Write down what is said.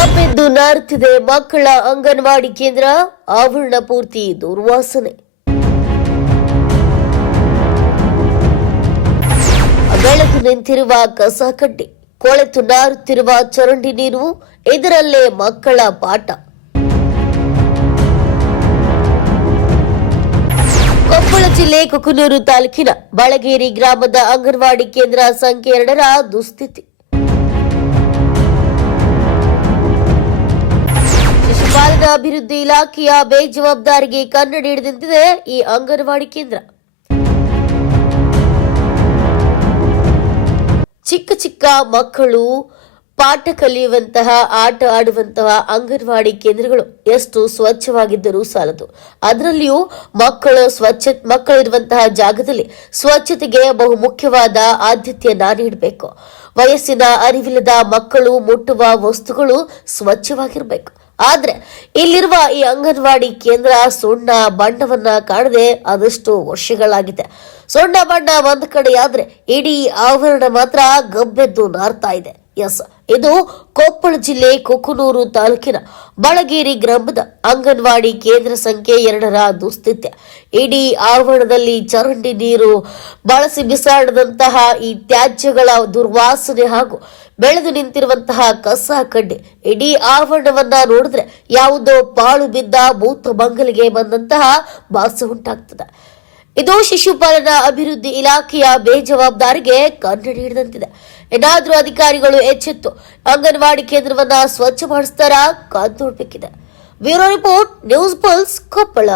ಕಬ್ಬಿದ್ದು ನಾರುತ್ತಿದೆ ಮಕ್ಕಳ ಅಂಗನವಾಡಿ ಕೇಂದ್ರ ಆವರಣ ಪೂರ್ತಿ ದುರ್ವಾಸನೆ. ಬೆಳೆದು ನಿಂತಿರುವ ಕಸ ಕಡ್ಡಿ, ಕೊಳೆತು ನಾರುತ್ತಿರುವ ಚರಂಡಿ ನೀರು, ಇದರಲ್ಲೇ ಮಕ್ಕಳ ಪಾಠ. ಕೊಪ್ಪಳ ಜಿಲ್ಲೆ ಕುಕನೂರು ತಾಲೂಕಿನ ಬಳಗೇರಿ ಗ್ರಾಮದ ಅಂಗನವಾಡಿ ಕೇಂದ್ರ ಸಂಖ್ಯೆ 2ರ ದುಸ್ಥಿತಿ. ಶಿಶುಪಾಲನಾ ಅಭಿವೃದ್ಧಿ ಇಲಾಖೆಯ ಬೇಜವಾಬ್ದಾರಿಗೆ ಕನ್ನಡಿ ಹಿಡಿದಂತಿದೆ ಈ ಅಂಗನವಾಡಿ ಕೇಂದ್ರ. ಚಿಕ್ಕ ಚಿಕ್ಕ ಮಕ್ಕಳು ಪಾಠ ಕಲಿಯುವಂತಹ, ಆಟ ಆಡುವಂತಹ ಅಂಗನವಾಡಿ ಕೇಂದ್ರಗಳು ಎಷ್ಟು ಸ್ವಚ್ಛವಾಗಿದ್ದರೂ ಸಾಲದು. ಅದರಲ್ಲಿಯೂ ಮಕ್ಕಳಿರುವಂತಹ ಜಾಗದಲ್ಲಿ ಸ್ವಚ್ಛತೆಗೆ ಬಹು ಮುಖ್ಯವಾದ ಆದ್ಯತೆಯನ್ನ ನೀಡಬೇಕು. ವಯಸ್ಸಿನ ಅರಿವಿಲ್ಲದ ಮಕ್ಕಳು ಮುಟ್ಟುವ ವಸ್ತುಗಳು ಸ್ವಚ್ಛವಾಗಿರಬೇಕು. ಆದ್ರೆ ಇಲ್ಲಿರುವ ಈ ಅಂಗನವಾಡಿ ಕೇಂದ್ರ ಸುಣ್ಣ ಬಣ್ಣವನ್ನ ಕಾಣದೆ ಅದೆಷ್ಟು ವರ್ಷಗಳಾಗಿದೆ. ಸುಣ್ಣ ಬಣ್ಣ ಒಂದ್ ಕಡೆಯಾದ್ರೆ ಇಡೀ ಆವರಣ ಮಾತ್ರ ಗಬ್ಬೆದ್ದು ನಾರ್ತಾ ಇದೆ. ಇದು ಕೊಪ್ಪಳ ಜಿಲ್ಲೆ ಕುಕನೂರು ತಾಲೂಕಿನ ಬಳಗೇರಿ ಗ್ರಾಮದ ಅಂಗನವಾಡಿ ಕೇಂದ್ರ ಸಂಖ್ಯೆ 2ರ ದುಸ್ಥಿತಿ. ಇಡೀ ಆವರಣದಲ್ಲಿ ಚರಂಡಿ ನೀರು ಬಳಸಿ ಬಿಸಾಡದಂತಹ ಈ ತ್ಯಾಜ್ಯಗಳ ದುರ್ವಾಸನೆ ಹಾಗೂ ಬೆಳೆದು ನಿಂತಿರುವಂತಹ ಕಸ ಕಡ್ಡಿ, ಇಡೀ ಆವರಣವನ್ನ ನೋಡಿದ್ರೆ ಯಾವುದೋ ಪಾಳು ಬಿದ್ದ ಭೂತ ಬಂಗಲಿಗೆ ಬಂದಂತಹ ಭಾಸ ಉಂಟಾಗ್ತದೆ. ಇದು ಶಿಶುಪಾಲನಾ ಅಭಿವೃದ್ಧಿ ಇಲಾಖೆಯ ಬೇಜವಾಬ್ದಾರಿಗೆ ಕನ್ನಡಿ ಹಿಡಿದಂತಿದೆ. ಏನಾದ್ರೂ ಅಧಿಕಾರಿಗಳು ಎಚ್ಚೆತ್ತು ಅಂಗನವಾಡಿ ಕೇಂದ್ರವನ್ನ ಸ್ವಚ್ಛ ಮಾಡಿಸ್ತಾರಾ ಕಾದು ನೋಡ್ಬೇಕಿದೆ. Bureau report, news pulse, Koppal.